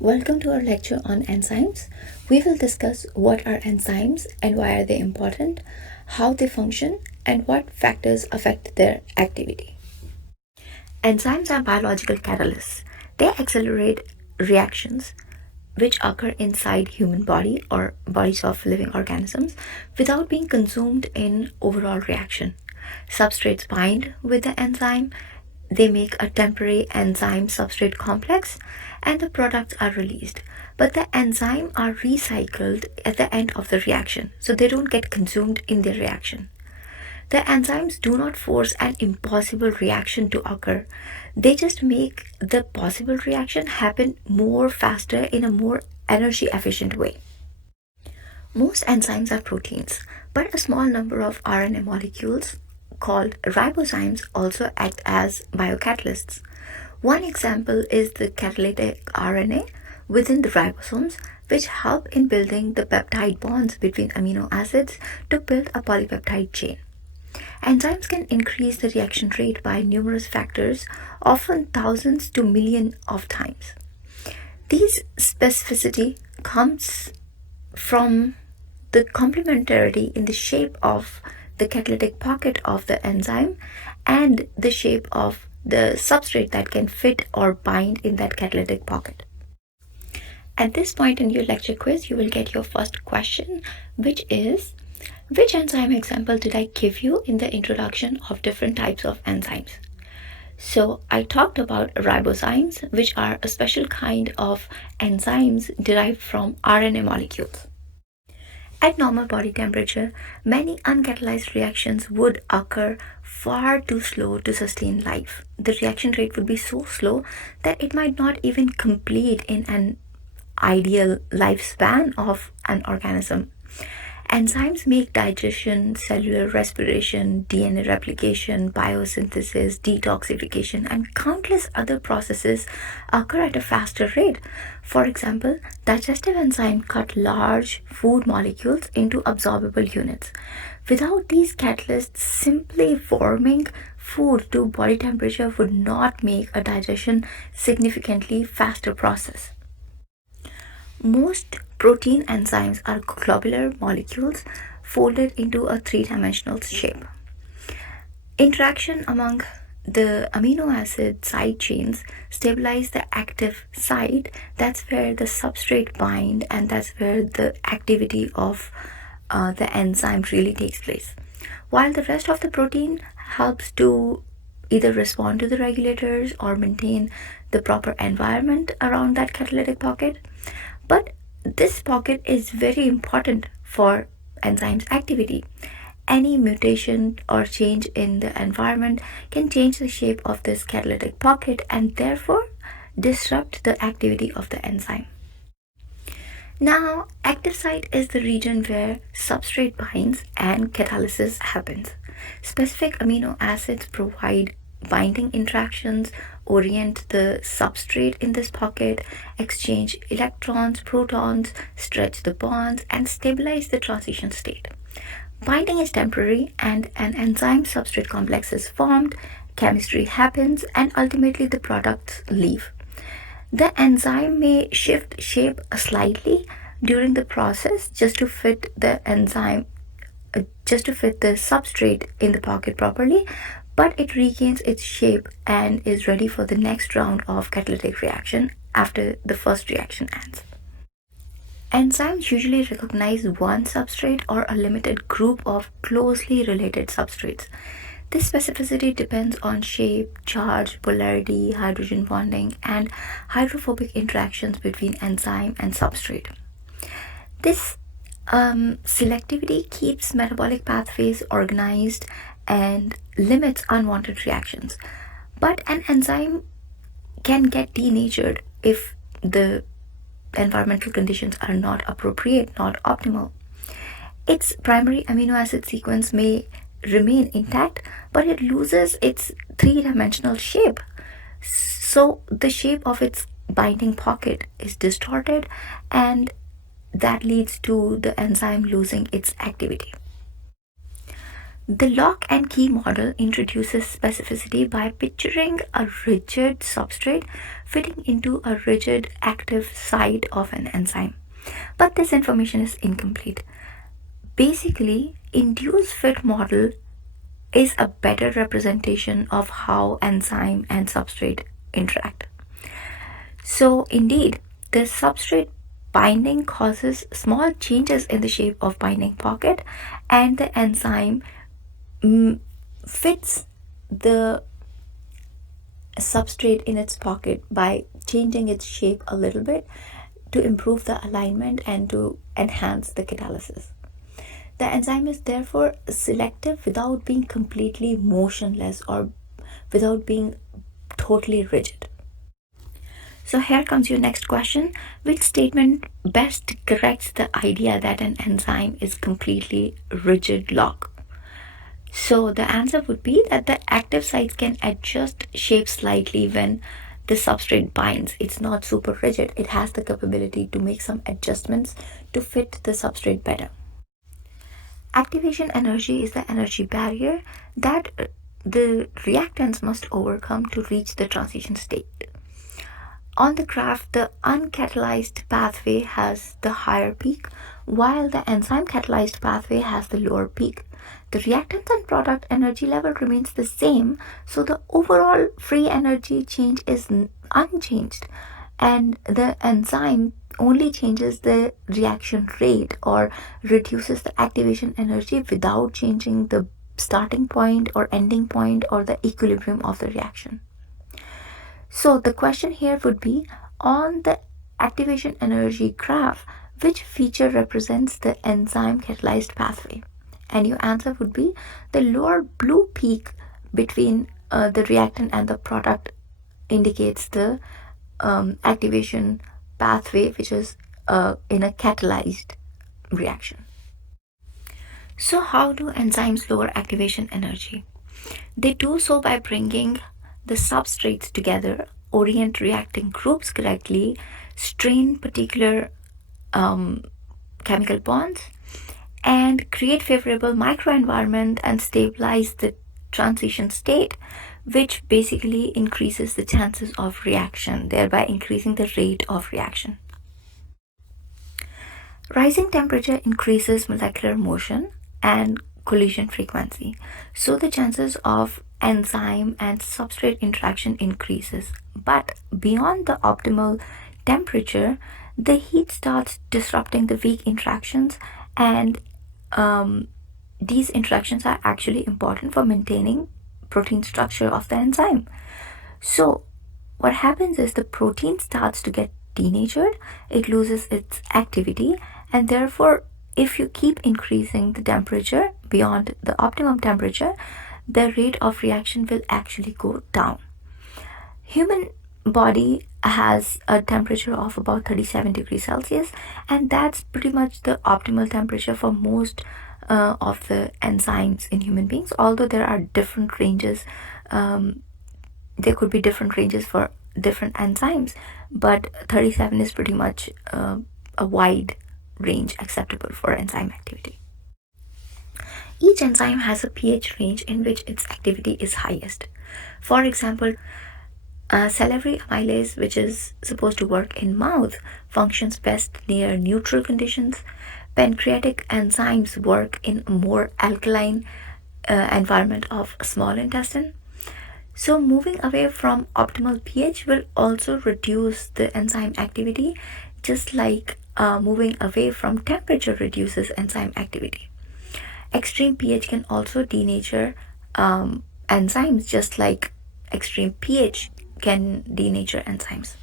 Welcome to our lecture on enzymes. We will discuss what are enzymes and why are they important, how they function, and what factors affect their activity. Enzymes are biological catalysts. They accelerate reactions which occur inside human body or bodies of living organisms without being consumed in overall reaction. Substrates bind with the enzyme, they make a temporary enzyme substrate complex, and the products are released. But the enzyme are recycled at the end of the reaction, so they don't get consumed in the reaction. The enzymes do not force an impossible reaction to occur. They just make the possible reaction happen more faster in a more energy efficient way. Most enzymes are proteins, but a small number of RNA molecules called ribozymes also act as biocatalysts. One example is the catalytic RNA within the ribosomes, which help in building the peptide bonds between amino acids to build a polypeptide chain. Enzymes can increase the reaction rate by numerous factors, often thousands to millions of times. This specificity comes from the complementarity in the shape of the catalytic pocket of the enzyme and the shape of the substrate that can fit or bind in that catalytic pocket. At this point in your lecture quiz, you will get your first question, which is, which enzyme example did I give you in the introduction of different types of enzymes? So I talked about ribozymes, which are a special kind of enzymes derived from RNA molecules. At normal body temperature, many uncatalyzed reactions would occur far too slow to sustain life. The reaction rate would be so slow that it might not even complete in an ideal lifespan of an organism. Enzymes make digestion, cellular respiration, DNA replication, biosynthesis, detoxification, and countless other processes occur at a faster rate. For example, digestive enzymes cut large food molecules into absorbable units. Without these catalysts, simply warming food to body temperature would not make a digestion significantly faster process. Most protein enzymes are globular molecules folded into a three-dimensional shape. Interaction among the amino acid side chains stabilize the active site. That's where the substrate bind, and that's where the activity of the enzyme really takes place. While the rest of the protein helps to either respond to the regulators or maintain the proper environment around that catalytic pocket. But this pocket is very important for enzymes activity. Any mutation or change in the environment can change the shape of this catalytic pocket and therefore disrupt the activity of the enzyme. Now, active site is the region where substrate binds and catalysis happens. Specific amino acids provide binding interactions, orient the substrate in this pocket, exchange electrons, protons, stretch the bonds, and stabilize the transition state. Binding is temporary, and an enzyme substrate complex is formed, chemistry happens, and ultimately the products leave. The enzyme may shift shape slightly during the process just to fit the substrate in the pocket properly, but it regains its shape and is ready for the next round of catalytic reaction after the first reaction ends. Enzymes usually recognize one substrate or a limited group of closely related substrates. This specificity depends on shape, charge, polarity, hydrogen bonding, and hydrophobic interactions between enzyme and substrate. This selectivity keeps metabolic pathways organized and limits unwanted reactions. But an enzyme can get denatured if the environmental conditions are not appropriate, not optimal. Its primary amino acid sequence may remain intact, but it loses its three-dimensional shape. So the shape of its binding pocket is distorted, and that leads to the enzyme losing its activity. The lock and key model introduces specificity by picturing a rigid substrate fitting into a rigid active site of an enzyme. But this information is incomplete. Basically, induced fit model is a better representation of how enzyme and substrate interact. So, indeed, the substrate binding causes small changes in the shape of binding pocket, and the enzyme fits the substrate in its pocket by changing its shape a little bit to improve the alignment and to enhance the catalysis. The enzyme is therefore selective without being completely motionless or without being totally rigid. So here comes your next question. Which statement best corrects the idea that an enzyme is completely rigid lock? So the answer would be that the active sites can adjust shape slightly when the substrate binds. It's not super rigid. It has the capability to make some adjustments to fit the substrate better. Activation energy is the energy barrier that the reactants must overcome to reach the transition state. On the graph, the uncatalyzed pathway has the higher peak, while the enzyme catalyzed pathway has the lower peak. The reactant and product energy level remains the same, so the overall free energy change is unchanged, and the enzyme only changes the reaction rate or reduces the activation energy without changing the starting point or ending point or the equilibrium of the reaction. So the question here would be, on the activation energy graph, which feature represents the enzyme catalyzed pathway? And your answer would be the lower blue peak between the reactant and the product indicates the activation pathway, which is in a catalyzed reaction. So how do enzymes lower activation energy? They do so by bringing the substrates together, orient reacting groups correctly, strain particular chemical bonds, and create favorable microenvironment and stabilize the transition state, which basically increases the chances of reaction, thereby increasing the rate of reaction. Rising temperature increases molecular motion and collision frequency, so the chances of enzyme and substrate interaction increases. But beyond the optimal temperature, the heat starts disrupting the weak interactions, and these interactions are actually important for maintaining protein structure of the enzyme. So what happens is the protein starts to get denatured, it loses its activity, and therefore if you keep increasing the temperature beyond the optimum temperature, the rate of reaction will actually go down. Human body has a temperature of about 37 degrees Celsius, and that's pretty much the optimal temperature for most of the enzymes in human beings, although there are different ranges. There could be different ranges for different enzymes, but 37 is pretty much a wide range acceptable for enzyme activity. Each enzyme has a pH range in which its activity is highest. For example, salivary amylase, which is supposed to work in mouth, functions best near neutral conditions. Pancreatic enzymes work in a more alkaline environment of small intestine. So moving away from optimal pH will also reduce the enzyme activity, just like moving away from temperature reduces enzyme activity. Extreme pH can also denature enzymes, just like extreme pH can denature enzymes.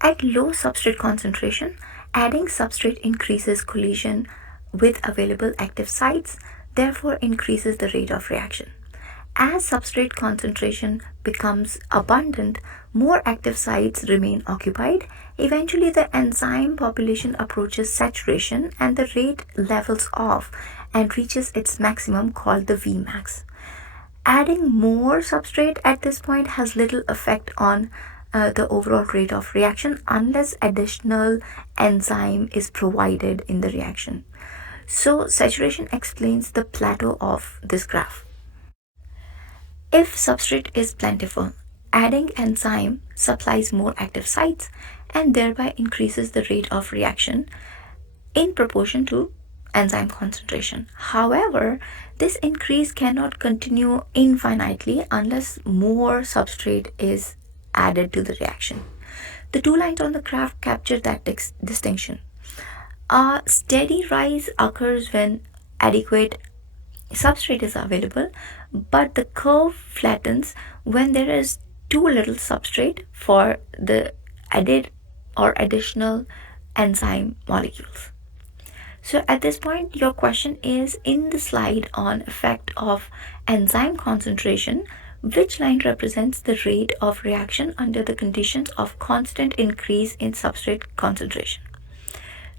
At low substrate concentration, adding substrate increases collision with available active sites, therefore increases the rate of reaction. As substrate concentration becomes abundant, more active sites remain occupied. Eventually, the enzyme population approaches saturation and the rate levels off and reaches its maximum, called the Vmax. Adding more substrate at this point has little effect on the overall rate of reaction unless additional enzyme is provided in the reaction. So saturation explains the plateau of this graph. If substrate is plentiful, adding enzyme supplies more active sites and thereby increases the rate of reaction in proportion to enzyme concentration. However, this increase cannot continue infinitely unless more substrate is added to the reaction. The two lines on the graph capture that distinction. A steady rise occurs when adequate substrate is available, but the curve flattens when there is too little substrate for the added or additional enzyme molecules. So at this point, your question is in the slide on effect of enzyme concentration, which line represents the rate of reaction under the conditions of constant increase in substrate concentration?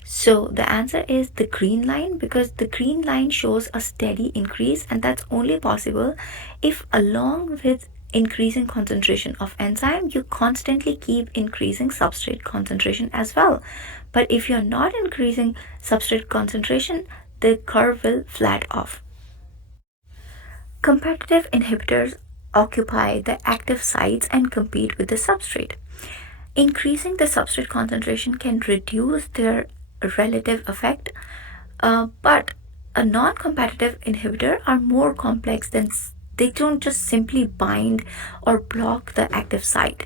So the answer is the green line, because the green line shows a steady increase, and that's only possible if along with increasing concentration of enzyme you constantly keep increasing substrate concentration as well. But if you're not increasing substrate concentration, the curve will flat off. Competitive inhibitors occupy the active sites and compete with the substrate. Increasing the substrate concentration can reduce their relative effect, but a non-competitive inhibitor are more complex than they don't just simply bind or block the active site.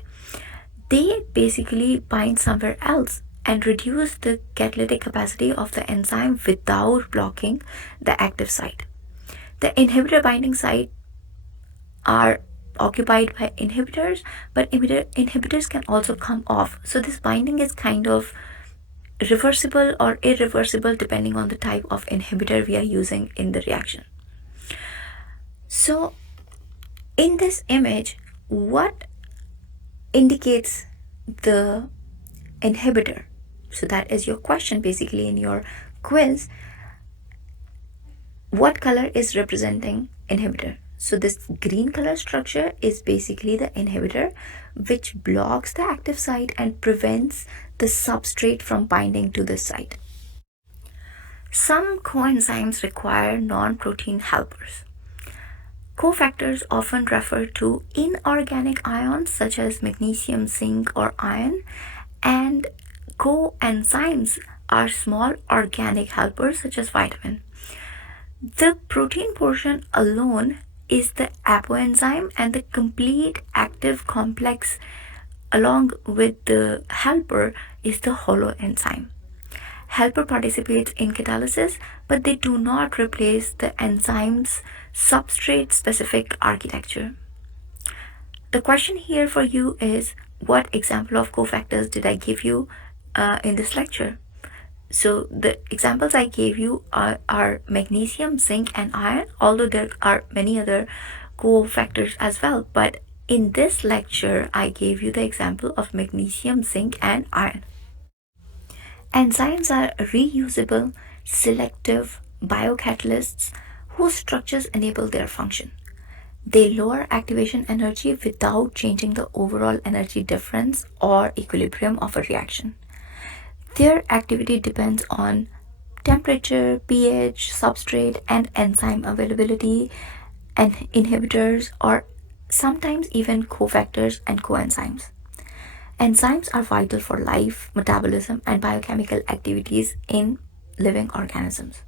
They basically bind somewhere else and reduce the catalytic capacity of the enzyme without blocking the active site. The inhibitor binding site are occupied by inhibitors, but inhibitors can also come off. So this binding is kind of reversible or irreversible depending on the type of inhibitor we are using in the reaction. So in this image, what indicates the inhibitor? So that is your question basically in your quiz. What color is representing inhibitor? So this green color structure is basically the inhibitor, which blocks the active site and prevents the substrate from binding to the site. Some coenzymes require non-protein helpers. Cofactors often refer to inorganic ions such as magnesium, zinc, or iron, and coenzymes are small organic helpers such as vitamin. The protein portion alone is the apoenzyme, and the complete active complex along with the helper is the holoenzyme. Helper participates in catalysis, but they do not replace the enzyme's substrate specific architecture. The question here for you is, what example of cofactors did I give you in this lecture? So the examples I gave you are magnesium, zinc, and iron, although there are many other cofactors as well. But in this lecture, I gave you the example of magnesium, zinc, and iron. Enzymes are reusable, selective biocatalysts whose structures enable their function. They lower activation energy without changing the overall energy difference or equilibrium of a reaction. Their activity depends on temperature, pH, substrate, and enzyme availability, and inhibitors, or sometimes even cofactors and coenzymes. Enzymes are vital for life, metabolism, and biochemical activities in living organisms.